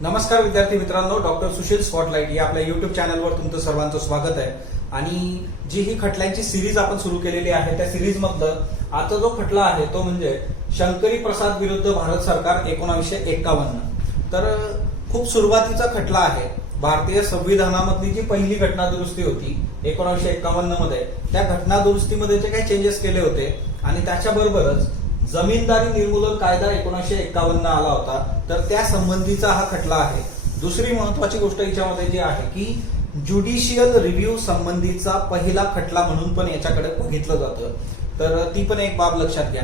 नमस्कार विद्यार्थी मित्रांनो, डॉक्टर सुशील स्पॉटलाइट या आपल्या युट्यूब चॅनलवर तुमचं सर्वांचं स्वागत आहे। आणि जी ही खटल्यांची सिरीज आपण सुरू केलेली आहे त्या सिरीज मधलं आता जो खटला आहे तो म्हणजे शंकरी प्रसाद विरुद्ध भारत सरकार 1951। तर खूप सुरुवातीचा खटला आहे। भारतीय संविधानामधली जी पहिली घटना दुरुस्ती होती 1951 मध्ये, त्या घटना दुरुस्तीमध्ये जे काही चेंजेस केले होते आणि त्याच्याबरोबरच जमीनदारी निर्मूलन कायदा 1951 आला होता, तर त्या संबंधीचा हा खटला आहे। दुसरी महत्वाची गोष्ट याच्यामध्ये जी आहे की ज्युडिशियल रिव्ह्यू संबंधीचा पहिला खटला म्हणून पण याच्याकडे बघितलं जातं, तर ती पण एक बाब लक्षात घ्या।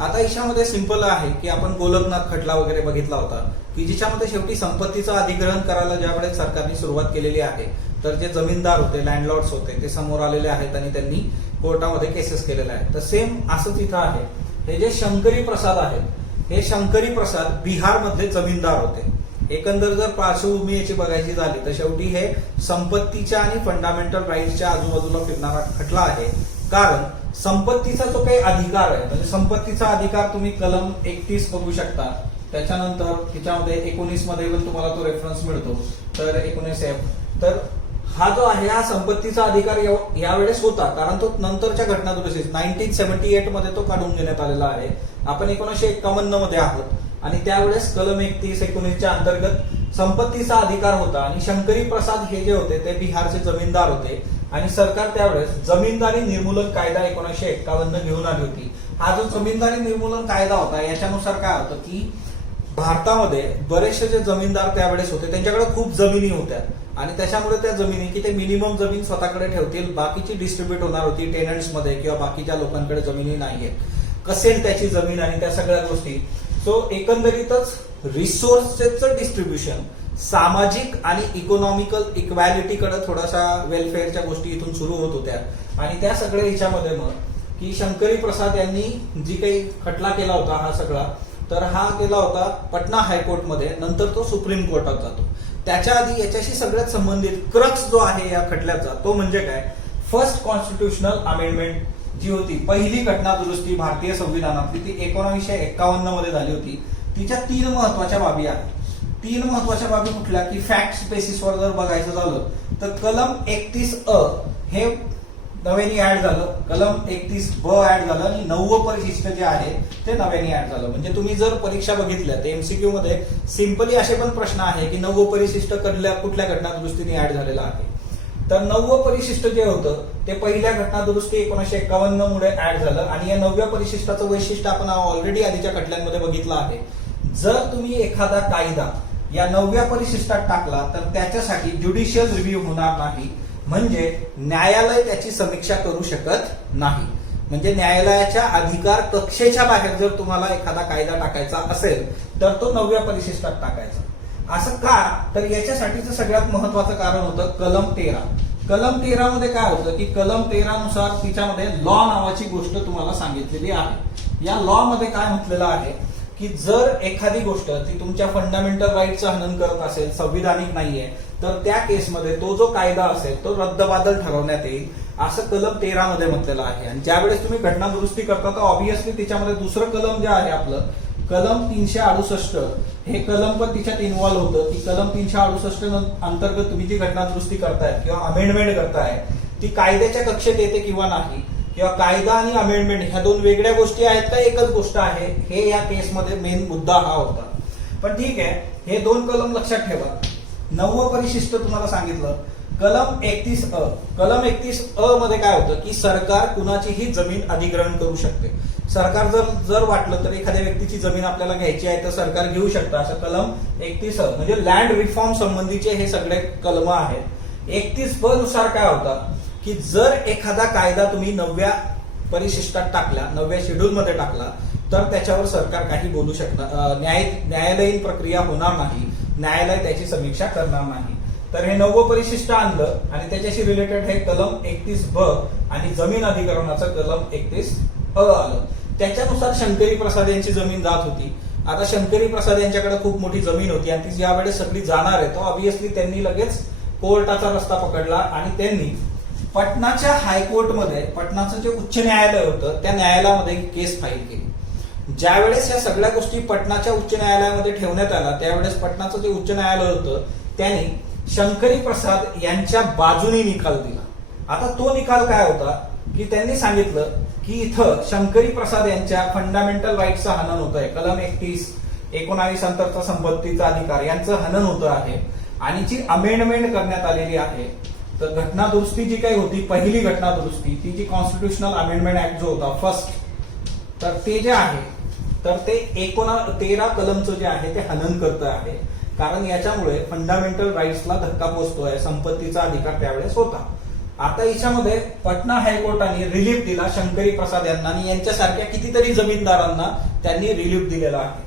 आता याच्यामध्ये सिंपल आहे की आपण गोलकनाथ खटला वगैरे बघितला होता की जिच्यामध्ये शेवटी संपत्तीचं अधिग्रहण करायला ज्यावेळेस सरकारने सुरुवात केलेली आहे, तर जे जमीनदार होते, लँडलॉर्ड्स होते, ते समोर आलेले आहेत आणि त्यांनी कोर्टामध्ये केसेस केलेल्या आहेत। तर सेम असंच इथं आहे। हे जे शंकरी प्रसाद आहेत, हे शंकरी प्रसाद बिहार मधले जमीनदार होते। एकंदर जर पार्श्वभूमी याची बघायची झाली तर शेवटी हे संपत्तीच्या आणि फंडामेंटल राईट्सच्या आजूबाजूला फिरणारा खटला आहे। कारण संपत्तीचा जो काही अधिकार आहे, म्हणजे संपत्तीचा अधिकार तुम्ही कलम 31 बघू शकता, त्याच्यानंतर तिच्यामध्ये 19 मध्ये पण तुम्हाला तो रेफरन्स मिळतो, तर 19F। तर हा जो आहे हा संपत्तीचा अधिकार यावेळेस होता, कारण तो नंतरच्या घटना दुरुस्तीत 1978 मध्ये तो काढून घेण्यात आलेला आहे। आपण 1951 मध्ये आहोत आणि त्यावेळेस कलम 31-19 अंतर्गत संपत्तीचा अधिकार होता। आणि शंकरी प्रसाद हे जे होते ते बिहारचे जमीनदार होते आणि सरकार त्यावेळेस जमीनदारी निर्मूलन कायदा 1951 घेऊन आली होती। हा जो जमीनदारी निर्मूलन कायदा होता याच्यानुसार काय होतं की भारतामध्ये बरेचसे जे जमीनदार त्यावेळेस होते त्यांच्याकडे खूप जमिनी होत्या आणि त्याच्यामुळे त्या जमिनी की ते मिनिमम जमीन स्वतःकडे ठेवतील, बाकीची डिस्ट्रीब्यूट होणार होती टेनंट्स मध्ये किंवा बाकीच्या लोकांकडे जमिनी नाहीये, कसेल त्याची जमीन आणि त्या सगळ्या गोष्टी। सो एकंदरीतच रिसोर्सेसचं डिस्ट्रीब्युशन सामाजिक आणि इकॉनॉमिकल इक्वॅलिटीकडे थोडासा वेलफेअरच्या गोष्टी इथून सुरू होत होत्या। आणि त्या सगळ्या ह्याच्यामध्ये मग की शंकरी प्रसाद यांनी जी काही खटला केला होता हा सगळा, तर हा केला होता पटना हायकोर्टमध्ये, नंतर तो सुप्रीम कोर्टात जातो। त्याच्या आधी याच्याशी सगळ्यात संबंधित क्रक्स जो आहे या खटल्याचा तो म्हणजे काय, फर्स्ट कॉन्स्टिट्युशनल अमेंडमेंट जी होती, पहिली घटना दुरुस्ती भारतीय संविधानातली, ती 1951 मध्ये झाली होती। तिच्या 3 महत्वाच्या बाबी आहेत। 3 महत्वाच्या बाबी कुठल्या की फॅक्ट्स बेसिसवर जर बघायचं झालं तर कलम 31A हे नव्याने ऍड झालं, कलम 31B ऍड झालं आणि 9व परिशिष्ट जे आहे ते नव्याने ऍड झालं। म्हणजे तुम्ही जर परीक्षा बघितल्या तर एमसीक्यू मध्ये सिंपली असे पण प्रश्न आहे की 9व परिशिष्ट कुठल्या घटना दुरुस्तीने ऍड झालेलं आहे। तर 9व परिशिष्ट जे होतं ते पहिल्या घटना दुरुस्ती 1951 मुळे ऍड झालं। आणि या 9व्या परिशिष्टाचं वैशिष्ट्य आपण ऑलरेडी आधीच्या खटल्यांमध्ये बघितलं आहे। जर तुम्ही एखादा कायदा या 9व्या परिशिष्टात टाकला तर त्याच्यासाठी ज्युडिशियल रिव्ह्यू होणार नाही, म्हणजे न्यायालय त्याची समीक्षा करू शकत नाही। म्हणजे न्यायालयाच्या अधिकार कक्षेच्या बाहेर जर तुम्हाला एखादा कायदा टाकायचा असेल तर तो 9व्या परिशिष्टात टाकायचा। असं का, तर याच्यासाठीचं सगळ्यात महत्वाचं कारण होतं कलम 13। कलम 13 मध्ये काय होतं की कलम 13 नुसार तिच्यामध्ये लॉ नावाची गोष्ट तुम्हाला सांगितलेली आहे। या लॉ मध्ये काय म्हटलेलं आहे की जर एखादी गोष्ट ती तुमच्या फंडामेंटल राईटचं हनन करत असेल, संविधानिक नाहीये, तर त्या केसमध्ये तो जो कायदा असेल तो रद्दबातल ठरवण्यात येईल, असं कलम 13 मध्ये म्हटलेलं आहे। आणि ज्यावेळेस तुम्ही घटना दुरुस्ती करता तर ऑब्व्हियसली त्याच्यामध्ये दुसरं कलम जे आहे आपलं कलम 368, हे कलम पण तिच्यात इन्व्हॉल्व होतं की कलम 368 अंतर्गत तुम्ही जी घटना दुरुस्ती करताय किंवा अमेंडमेंट करताय ती कायद्याच्या कक्षेत येते किंवा नाही, किंवा कायदा आणि अमेंडमेंट ह्या 2 वेगळ्या गोष्टी आहेत का एकच गोष्ट आहे, हे या केसमध्ये मेन मुद्दा हा होता। पण ठीक आहे, हे 2 कलम लक्षात ठेवा। 9व परिशिष्ट तुम्हाला सांगितलं कलम 31A। कलम 31A मध्ये काय होतं की सरकार कुणाचीही जमीन अधिग्रहण करू शकते। सरकार जर वाटलं तर एखाद्या व्यक्तीची जमीन आपल्याला घ्यायची आहे तर सरकार घेऊ शकतं, असं कलम 31A म्हणजे लँड रिफॉर्म संबंधीचे हे सगळे कलम आहेत। 31B नुसार काय होतं की जर एखादा कायदा तुम्ही 9व्या परिशिष्टात टाकला, 9व्या शेड्यूल मध्ये टाकला, तर त्याच्यावर सरकार काही बोलू शकणार, न्यायालयीन प्रक्रिया होणार नाही, न्यायालय त्याची समीक्षा करणार नाही। तर हे 9वं परिशिष्ट आणलं आणि त्याच्याशी रिलेटेड हे कलम 31B आणि जमीन अधिग्रहणाचं कलम 31A आलं। त्याच्यानुसार शंकरी प्रसाद यांची जमीन जात होती। आता शंकरी प्रसाद यांच्याकडे खूप मोठी जमीन होती आणि ती ज्यावेळेस सगळी जाणार आहे तो ऑब्व्हियसली त्यांनी लगेच कोर्टाचा रस्ता पकडला आणि त्यांनी पटनाच्या हायकोर्टमध्ये, पटनाचं जे उच्च न्यायालय होतं त्या न्यायालयामध्ये केस फाईल केली। ज्यावेळेस या सगळ्या गोष्टी पटनाच्या उच्च न्यायालयामध्ये ठेवण्यात आला त्यावेळेस पटनाचं जे उच्च न्यायालय होतं त्याने शंकरी प्रसाद यांच्या बाजूने निकाल दिला. आता तो निकाल काय होता की त्यांनी सांगितलं की इथं शंकरी प्रसाद यांच्या फंडामेंटल राईटचं हनन होत आहे. कलम 31, 19 अंतरचा संपत्तीचा अधिकार यांचं हनन होतं आहे आणि जी अमेंडमेंट करण्यात आलेली आहे तर घटना दुरुस्ती जी काही होती पहिली घटना दुरुस्ती ती जी कॉन्स्टिट्युशनल अमेंडमेंट ऍक्ट जो होता फर्स्ट तर ते जे आहे तर ते 13 कलमचं जे आहे ते हनन करतं आहे. कारण याच्यामुळे फंडामेंटल राईट्सला धक्का पोहोचतोय, संपत्तीचा अधिकार त्यावेळेस होता. आता याच्यामध्ये पटना हायकोर्टाने रिलीफ दिला शंकरी प्रसाद यांना आणि यांच्यासारख्या कितीतरी जमीनदारांना त्यांनी रिलीफ दिलेला आहे.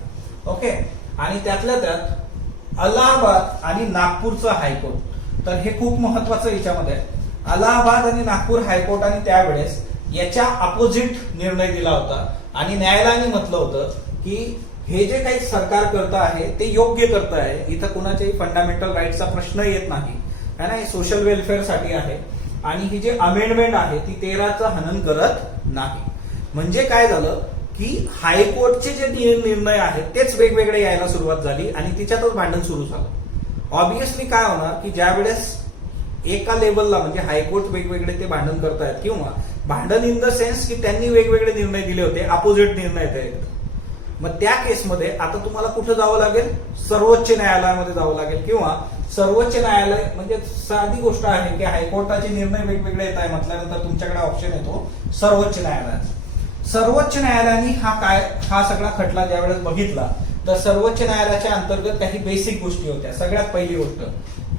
ओके. आणि त्यातल्या त्यात अलाहाबाद आणि नागपूरचं हायकोर्ट तर हे खूप महत्वाचं याच्यामध्ये. अलाहाबाद आणि नागपूर हायकोर्टाने त्यावेळेस याच्या अपोजिट निर्णय दिला होता आणि न्यायालयाने म्हटलं होतं की हे जे काही सरकार करत आहे ते योग्य करत आहे. इथं कुणाच्याही फंडामेंटल राईटचा प्रश्न येत नाही है ना, हे सोशल वेलफेअरसाठी आहे आणि ही जी अमेंडमेंट आहे ती 13चं हनन करत नाही. म्हणजे काय झालं की हायकोर्टचे जे निर्णय आहेत तेच वेगवेगळे यायला सुरुवात झाली आणि तिच्यातच भांडण सुरू झालं. ऑब्विसली काय होणार की ज्या वेळेस एका लेवलला म्हणजे हायकोर्ट वेगवेगळे ते भांडण करतायत किंवा भांडण इन द सेन्स की त्यांनी वेगवेगळे निर्णय दिले होते, अपोजिट निर्णय आहेत, मग त्या केसमध्ये आता तुम्हाला कुठं जावं लागेल, सर्वोच्च न्यायालयामध्ये जावं लागेल किंवा सर्वोच्च न्यायालय म्हणजे साधी गोष्ट आहे की हायकोर्टाचे निर्णय वेगवेगळे येत आहे म्हटल्यानंतर तुमच्याकडे ऑप्शन येतो सर्वोच्च न्यायालयाचा. सर्वोच्च न्यायालयाने हा सगळा खटला ज्यावेळेस बघितला तर सर्वोच्च न्यायालयाच्या अंतर्गत काही बेसिक गोष्टी होत्या. सगळ्यात पहिली गोष्ट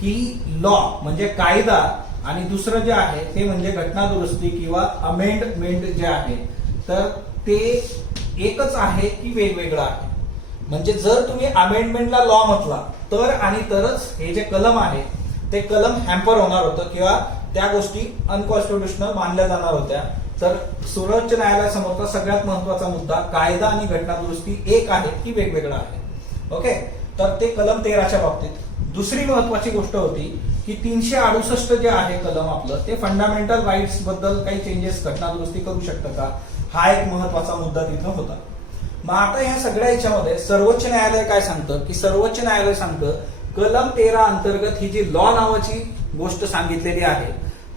की लॉ म्हणजे कायदा आणि दुसरं जे आहे ते म्हणजे घटना दुरुस्ती किंवा अमेंडमेंट जे आहे तर ते एकच आहे की वेगवेगळं आहे. म्हणजे जर तुम्ही अमेंडमेंटला लॉ म्हटला तर आणि तरच हे जे कलम आहे ते कलम हॅम्पर होणार होतं किंवा त्या गोष्टी अनकॉन्स्टिट्युशनल मानल्या जाणार होत्या. तर सर्वोच्च न्यायालयासमोरचा सगळ्यात महत्वाचा मुद्दा कायदा आणि घटना दुरुस्ती एक आहे की वेगवेगळं आहे. ओके. तर ते कलम 13च्या बाबतीत. दुसरी महत्वाची गोष्ट होती की 368 जे आहे कलम आपलं ते फंडामेंटल राईट्स बद्दल काही चेंजेस घटना दुरुस्ती करू शकतं का, हा एक महत्वाचा मुद्दा तिथं होता. मग आता ह्या सगळ्या याच्यामध्ये सर्वोच्च न्यायालय काय सांगतं की सर्वोच्च न्यायालय सांगतं कलम 13 अंतर्गत ही जी लॉ नावाची गोष्ट सांगितलेली आहे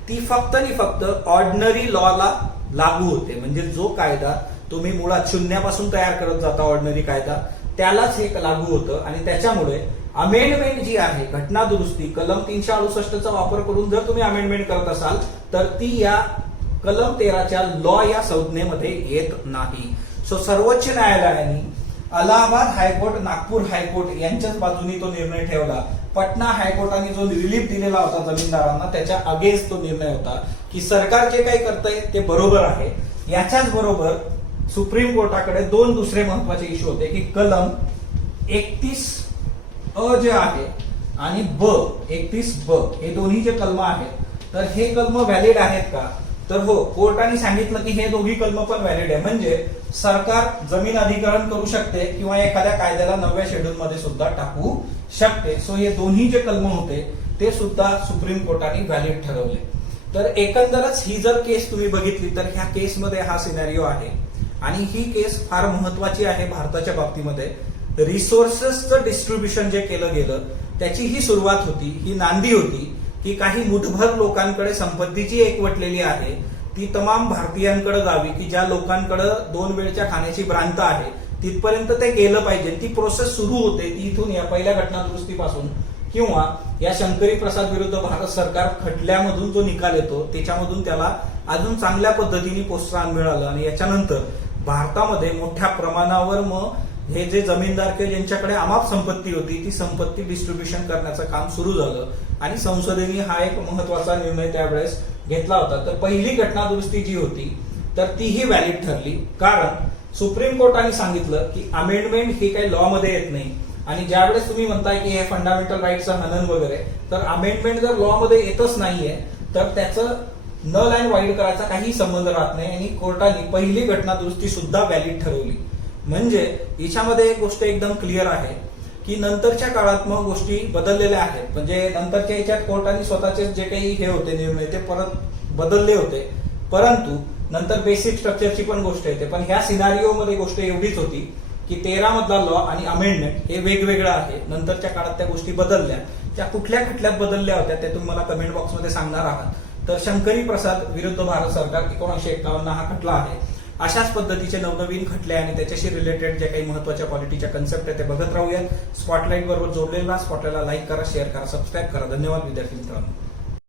ती फक्त आणि फक्त ऑर्डिनरी लॉला लागू होते. म्हणजे जो कायदा तुम्ही मुळात शून्यापासून तयार करत जाता ऑर्डिनरी कायदा त्यालाच हे लागू होतं आणि त्याच्यामुळे अमेंडमेंट जी आहे घटना दुरुस्ती कलम 368चा वापर करून जर तुम्ही अमेंडमेंट करत असाल तर ती या कलम 13च्या लॉ या संज्ञेमध्ये येत नाही. सो सर्वोच्च न्यायालयाने अलाहाबाद हायकोर्ट, नागपूर हायकोर्ट यांच्याच बाजूनी तो निर्णय ठेवला. पटना हायकोर्टाने जो रिलीफ दिलेला होता जमीनदारांना त्याच्या अगेन्स्ट तो निर्णय होता की सरकार जे काही करतंय ते बरोबर आहे. याच्याच बरोबर सुप्रीम कोर्टाकडे दोन दुसरे महत्वाचे इश्यू होते की कलम 31 जे आहे आणि 31 हे दोन्ही जे कलम आहेत तर हे कलम व्हॅलिड आहेत का, तर हो, कोर्टाने सांगितलं की हे दोन्ही कलम पण व्हॅलिड आहे. म्हणजे सरकार जमीन अधिग्रहण करू शकते किंवा एखाद्या कायद्याला 9व्या शेड्यूल मध्ये सुद्धा टाकू शकते. सो हे दोन्ही जे कलम होते ते सुद्धा सुप्रीम कोर्टाने व्हॅलिड ठरवले. तर एकंदरच ही जर केस तुम्ही बघितली तर ह्या केसमध्ये हा सिनारिओ आहे आणि ही केस फार महत्वाची आहे भारताच्या बाबतीमध्ये. रिसोर्सेसचं डिस्ट्रीब्युशन जे केलं गेलं त्याची ही सुरुवात होती, ही नांदी होती की काही मुठभर लोकांकडे संपत्तीची एकवटलेली आहे ती तमाम भारतीयांकडे जावी की ज्या लोकांकडे 2 वेळच्या खाण्याची भ्रांत आहे तिथपर्यंत ते गेलं पाहिजे. ती प्रोसेस सुरू होते ती इथून या पहिल्या घटना दुरुस्तीपासून किंवा या शंकरी प्रसाद विरुद्ध भारत सरकार खटल्यामधून जो निकाल येतो त्याच्यामधून त्याला अजून चांगल्या पद्धतीने प्रोत्साहन मिळालं आणि याच्यानंतर भारतामध्ये मोठ्या प्रमाणावर मग हे जे जमीनदार किंवा ज्यांच्याकडे अमाप संपत्ती होती ती संपत्ती डिस्ट्रीब्युशन करण्याचं काम सुरू झालं आणि संसदेने हा एक महत्वाचा निर्णय त्यावेळेस घेतला होता. तर पहिली घटना दुरुस्ती जी होती तर तीही व्हॅलिड ठरली कारण सुप्रीम कोर्टाने सांगितलं की अमेंडमेंट ही काही लॉ मध्ये येत नाही आणि ज्यावेळेस तुम्ही म्हणताय की हे फंडामेंटल राईटचं हनन वगैरे तर अमेंडमेंट जर लॉ मध्ये येतच नाहीये तर त्याचं नल अँड वाईड करायचा काही संबंध राहत नाही आणि कोर्टाने पहिली घटना दुरुस्ती सुद्धा व्हॅलिड ठरवली. म्हणजे याच्यामध्ये एक गोष्ट एकदम क्लिअर आहे की नंतरच्या काळात मग गोष्टी बदललेल्या आहेत. म्हणजे नंतरच्या याच्यात कोर्टाने स्वतःचे जे काही हे होते निर्णय ते परत बदलले होते परंतु नंतर बेसिक स्ट्रक्चरची पण गोष्ट येते. पण ह्या सिनारिओ मध्ये गोष्ट एवढीच होती की 13 मधला लॉ आणि अमेंडमेंट हे वेगवेगळं आहे. नंतरच्या काळात त्या गोष्टी बदलल्या. त्या कुठल्या खटल्यात बदलल्या होत्या ते तुम्ही मला कमेंट बॉक्समध्ये सांगणार आहात. तर शंकरी प्रसाद विरुद्ध भारत सरकार 1951 हा खटला आहे. अशाच पद्धतीचे नवनवीन खटले आणि त्याच्याशी रिलेटेड जे काही महत्वाच्या क्वालिटीच्या कन्सेप्ट आहे ते बघत राहूयात. स्पॉटलाईट बरोबर जोडलेला. स्पॉटलाईटला लाईक करा, शेअर करा, सबस्क्राईब करा. धन्यवाद विद्यार्थी मित्रांनो.